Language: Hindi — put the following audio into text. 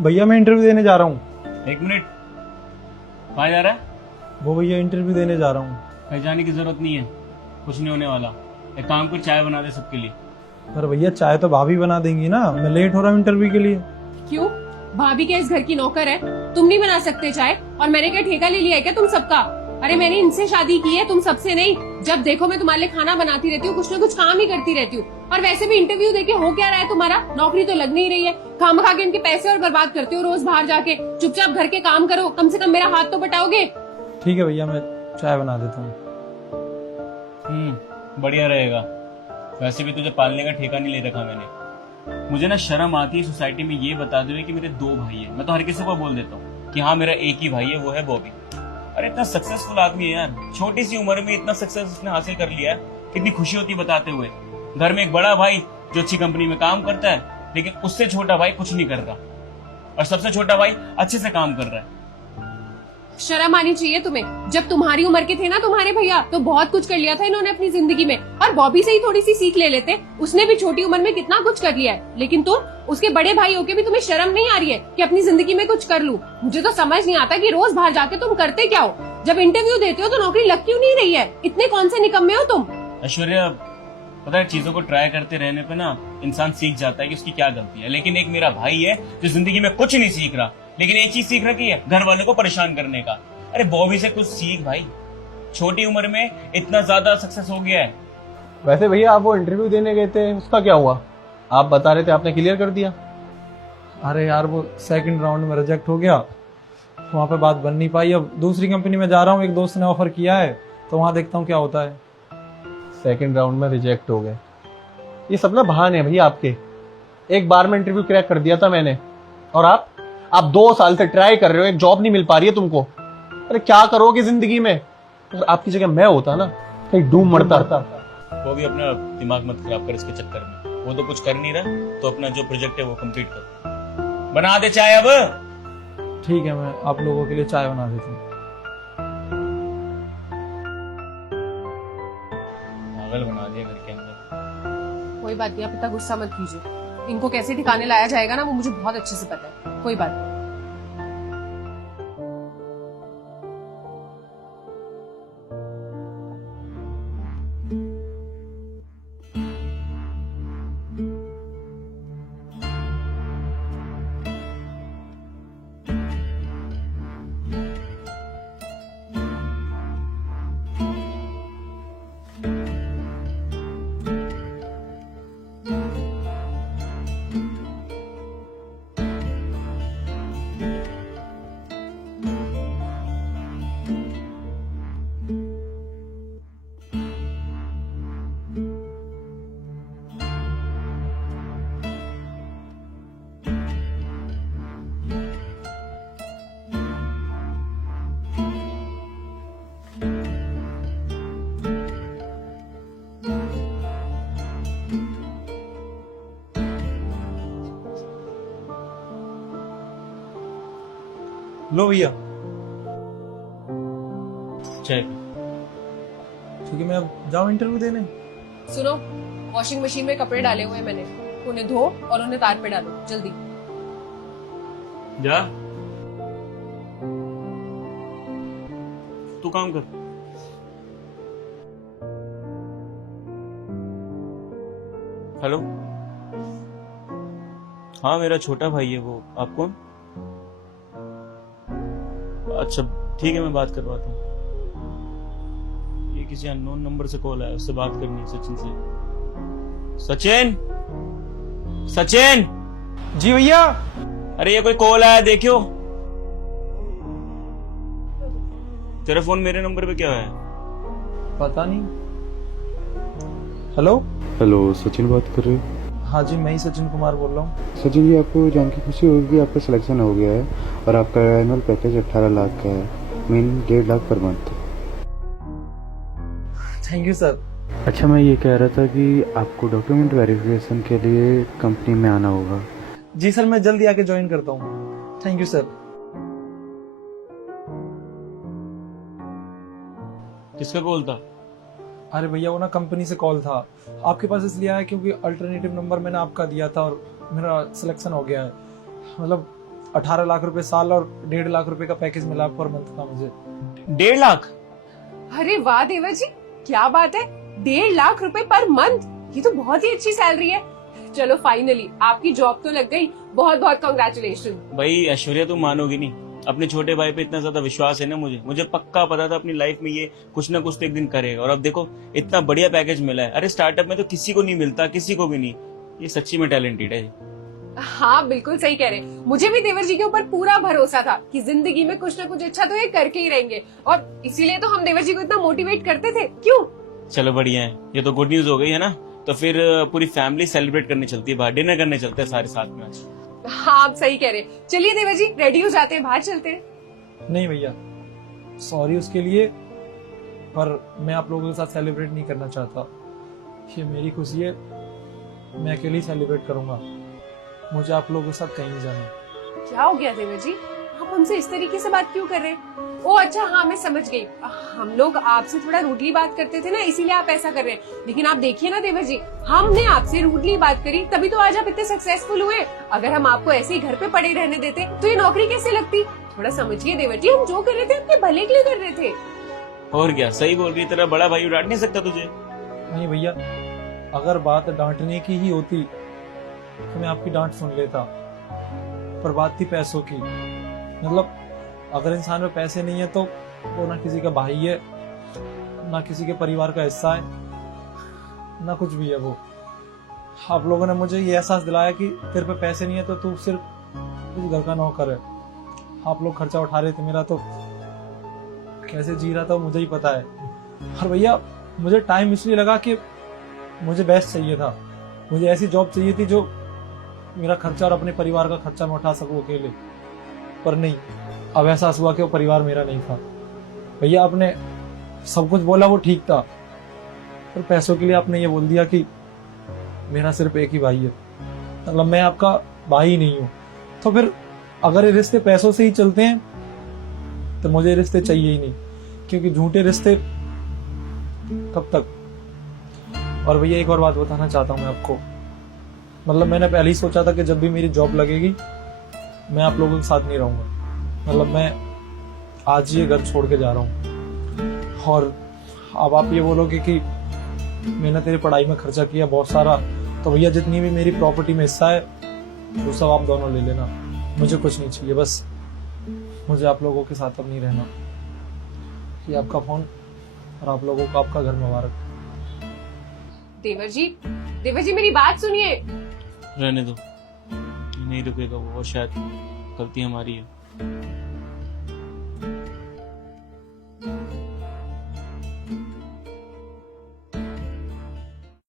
भैया मैं इंटरव्यू देने जा रहा हूँ। एक मिनट, कहाँ जा रहा है? वो भैया इंटरव्यू देने जा रहा हूँ। कहीं जाने की जरूरत नहीं है, कुछ नहीं होने वाला। एक काम कर, चाय बना दे सबके लिए। पर भैया चाय तो भाभी बना देंगी ना, मैं लेट हो रहा हूँ इंटरव्यू के लिए। क्यों? भाभी क्या इस घर की नौकर है? तुम नहीं बना सकते चाय? और मैंने क्या ठेका ले लिया है क्या तुम सबका? अरे मैंने इनसे शादी की है, तुम सबसे नहीं। जब देखो मैं तुम्हारे लिए खाना बनाती रहती हूँ, कुछ न कुछ काम ही करती रहती हूँ। और वैसे भी इंटरव्यू देके हो क्या रहा है तुम्हारा? नौकरी तो लग नहीं रही है। खामखा के इनके पैसे और बर्बाद करते हो रोज बाहर जाके। चुपचाप घर के काम करो, कम से कम मेरा हाथ तो बटाओगे। ठीक है भैया, मैं चाय बना देता हूँ। बढ़िया रहेगा। वैसे भी तुझे पालने का ठेका नहीं ले रखा मैंने। मुझे ना शर्म आती है सोसाइटी में ये बताते हुए कि मेरे 2 भाई है। मैं तो हर किसी को बोल देता हूँ कि हाँ मेरा एक ही भाई है, वो है बॉबी। अरे इतना सक्सेसफुल आदमी है यार, छोटी सी उम्र में इतना सक्सेस उसने हासिल कर लिया है। कितनी खुशी होती है बताते हुए। घर में एक बड़ा भाई जो अच्छी कंपनी में काम करता है, लेकिन उससे छोटा भाई कुछ नहीं कर रहा, और सबसे छोटा भाई अच्छे से काम कर रहा है। शर्म आनी चाहिए तुम्हें। जब तुम्हारी उम्र के थे ना तुम्हारे भैया, तो बहुत कुछ कर लिया था इन्होंने अपनी जिंदगी में। और बॉबी से ही थोड़ी सी सीख ले लेते, उसने भी छोटी उम्र में कितना कुछ कर लिया है। लेकिन तुम उसके बड़े भाई होके भी तुम्हें शर्म नहीं आ रही है कि अपनी जिंदगी में कुछ कर लूं? मुझे तो समझ नहीं आता कि रोज बाहर जाके तुम करते क्या हो? जब इंटरव्यू देते हो तो नौकरी लग क्यों नहीं रही है? इतने कौन से निकम्मे हो तुम? ऐश्वर्या, पता है चीजों को ट्राई करते रहने पे ना इंसान सीख जाता है कि उसकी क्या गलती है। लेकिन एक मेरा भाई है जो जिंदगी में कुछ नहीं सीख रहा, लेकिन एक चीज सीख रखी है, घर वालों को परेशान करने का। अरे बॉबी से कुछ सीख भाई, छोटी उम्र में इतना ज्यादा सक्सेस हो गया है। वैसे भैया आप वो इंटरव्यू देने गए थे, उसका क्या हुआ? आप बता रहे थे आपने क्लियर कर दिया। अरे यार वो सेकंड राउंड में रिजेक्ट हो गया, वहाँ पे बात बन नहीं पाई। अब दूसरी कंपनी में जा रहा हूँ, एक दोस्त ने ऑफर किया है, तो वहाँ देखता हूँ क्या होता है। सेकंड राउंड में रिजेक्ट हो गए, ये सब ना बहाने हैं भैया आपके। एक बार में इंटरव्यू क्रैक कर दिया था मैंने, और आप 2 साल से ट्राई कर रहे हो, एक जॉब नहीं मिल पा रही है तुमको। अरे क्या करोगे जिंदगी में? अगर आपकी जगह मैं होता ना, कहीं डूब मरता। वो भी अपना दिमाग मत खराब कर इसके चक्कर में। वो तो कुछ कर नहीं रहा, तो अपना जो प्रोजेक्ट है वो कंप्लीट कर। बना दे चाय अब। ठीक है, मैं आप लोगों के लिए चाय बना देता हूँ। पागल बना दिया घर के अंदर। कोई बात नहीं, आप इतना गुस्सा मत कीजिए। इनको कैसे ठिकाने लाया जाएगा ना, वो मुझे बहुत अच्छे से पता है। कोई बात नहीं। लो भैया चाय पी। ठीक है, मैं अब जाऊँ इंटरव्यू देने। सुनो, वॉशिंग मशीन में कपड़े डाले हुए हैं मैंने, उन्हें धो और उन्हें तार पे डालो जल्दी। जा, तू काम कर। हेलो, हाँ मेरा छोटा भाई है वो। आप कौन? अच्छा ठीक है, मैं बात करवाता हूँ। ये किसी अननोन नंबर से कॉल आया, उससे बात करनी है, सचिन से। सचिन, सचिन। जी भैया। अरे ये कोई कॉल आया, देखियो। तेरा फोन मेरे नंबर पे क्या है? पता नहीं। हेलो। हेलो, सचिन बात कर रहे हो? हाँ जी, मैं ही सचिन कुमार बोल रहा हूँ। सचिन जी, आपको जान के खुशी होगी कि आपका सिलेक्शन हो गया है और आपका एनुअल पैकेज 18 लाख का है, mean 1.5 lakh per month. Thank you sir. अच्छा, मैं ये कह रहा था कि आपको डॉक्यूमेंट वेरिफिकेशन के लिए कंपनी में आना होगा। जी सर, मैं जल्दी आके ज्वाइन करता हूँ। Thank you sir. किसका कॉल था? अरे भैया वो ना कंपनी से कॉल था। आपके पास इसलिए आया क्योंकि अल्टरनेटिव नंबर मैंने आपका दिया था और मेरा सिलेक्शन हो गया है। मतलब 18 लाख रुपए साल और 1.5 लाख रुपए का पैकेज मिला पर मंथ का मुझे। 1.5 लाख? अरे वाह देवर जी, क्या बात है, 1.5 लाख रुपए पर मंथ, ये तो बहुत ही अच्छी सैलरी है। चलो फाइनली आपकी जॉब तो लग गई, बहुत बहुत कांग्रेचुलेशन। भाई ऐश्वर्या तुम मानोगी नहीं, अपने छोटे भाई पे इतना ज्यादा विश्वास है ना मुझे पक्का पता था अपनी लाइफ में ये कुछ ना कुछ तो एक दिन करेगा, और अब देखो इतना बढ़िया पैकेज मिला है। अरे स्टार्टअप में तो किसी को नहीं मिलता, किसी को भी नहीं। ये सच्ची में टैलेंटेड है। हाँ बिल्कुल सही कह रहे, मुझे भी देवर जी के ऊपर पूरा भरोसा था कि जिंदगी में कुछ ना कुछ अच्छा तो ये करके ही रहेंगे, और इसीलिए तो हम देवर जी को इतना मोटिवेट करते थे। क्यों? चलो बढ़िया है, ये तो गुड न्यूज हो गई है ना। तो फिर पूरी फैमिली सेलिब्रेट करने चलती है, बाहर डिनर करने चलते हैं सारे साथ में आज। हाँ आप सही कह रहे, चलिए देवर जी रेडी हो जाते हैं, बाहर चलते हैं। नहीं भैया, सॉरी उसके लिए, पर मैं आप लोगों के साथ सेलिब्रेट नहीं करना चाहता। ये मेरी खुशी है, मैं अकेले ही सेलिब्रेट करूंगा। मुझे आप लोगों के साथ कहीं नहीं जाना। क्या हो गया देवर जी, आप हमसे इस तरीके से बात क्यों कर रहे हैं? ओ अच्छा हाँ मैं समझ गई, हम लोग आपसे थोड़ा रूडली बात करते थे ना, इसीलिए आप ऐसा कर रहे हैं। लेकिन आप देखिए ना देवर जी, हमने आपसे रूडली बात करी तभी तो आज आप इतने सक्सेसफुल हुए। अगर हम आपको ऐसे ही घर पे पड़े रहने देते तो ये नौकरी कैसे लगती? थोड़ा समझिए देवर जी, हम जो कर रहे थे आपके भले के लिए कर रहे थे। और क्या, सही बोल रही, तेरा बड़ा भाई डांट नहीं सकता तुझे। नहीं भैया, अगर बात डांटने की ही होती तो मैं आपकी डांट सुन लेता, पर बात थी पैसों की। मतलब अगर इंसान में पैसे नहीं है तो वो ना किसी का भाई है, ना किसी के परिवार का हिस्सा है, ना कुछ भी है वो। आप लोगों ने मुझे ये एहसास दिलाया कि तेरे पे पैसे नहीं है तो तू सिर्फ उस घर का नौकर है। आप लोग खर्चा उठा रहे थे मेरा, तो कैसे जी रहा था मुझे ही पता है। और भैया मुझे टाइम इसलिए लगा कि मुझे बेस्ट चाहिए था, मुझे ऐसी जॉब चाहिए थी जो मेरा खर्चा और अपने परिवार का खर्चा मैं उठा सकूं अकेले। पर नहीं, अब एहसास हुआ कि वो परिवार मेरा नहीं था। भैया आपने सब कुछ बोला वो ठीक था, पर पैसों के लिए आपने ये बोल दिया कि मेरा सिर्फ एक ही भाई है, मतलब मैं आपका भाई नहीं हूं। तो फिर अगर ये रिश्ते पैसों से ही चलते हैं तो मुझे ये रिश्ते चाहिए ही नहीं, क्योंकि झूठे रिश्ते कब तक। और भैया एक और बात बताना चाहता हूं मैं आपको, मतलब मैंने पहले ही सोचा था कि जब भी मेरी जॉब लगेगी मैं आप लोगों के साथ नहीं रहूंगा। मतलब मैं आज ये घर छोड़ के जा रहा हूँ। और अब आप ये बोलोगे कि मैंने तेरी पढ़ाई में खर्चा किया बहुत सारा, तो भैया जितनी भी मेरी प्रॉपर्टी में हिस्सा है वो सब आप दोनों ले लेना, मुझे कुछ नहीं चाहिए। बस मुझे आप लोगों के साथ अब नहीं रहना। ये आपका फोन और आप लोगों को आपका घर मुबारक। देवर जी मेरी बात सुनिए। रहने दो, नहीं रुकेगा वो, और शायद गलती हमारी है।